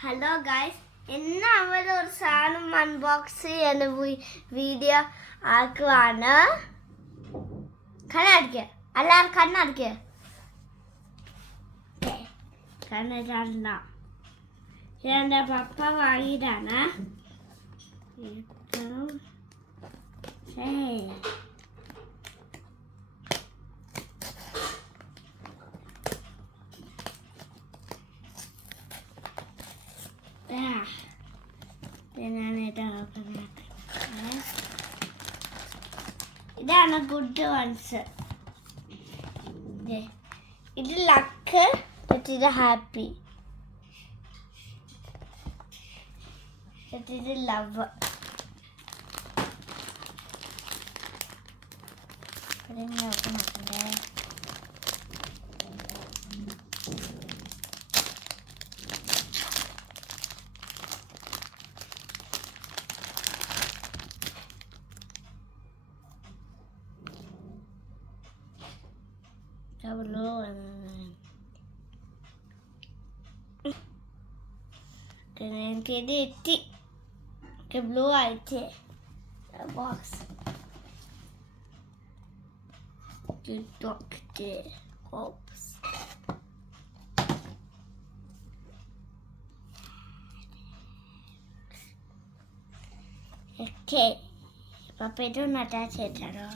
Hello guys, ഇന്ന് അവർ ഒരു സാധനം അൺബോക്സ് ചെയ്യുന്ന വീഡിയോ ആക്കുവാണ്. കണ്ണടിക്കുക, എല്ലാവരും കണ്ണടിക്കുക. കണ്ണട എൻ്റെ പപ്പ വാങ്ങിയതാണ്. ഇതാണ് ഗുഡ് വൺസ്. ഇത് ലക്ക്, ഇത് ഹാപ്പി, ഇത് ലവ്. എനിക്ക് ഇത് എത്തി ബ്ലൂ ആയിട്ട് ബോക്സ് ഓക്കെ. പപ്പ ഇതൊന്ന് അറ്റാച്ച് ചെയ്തോ.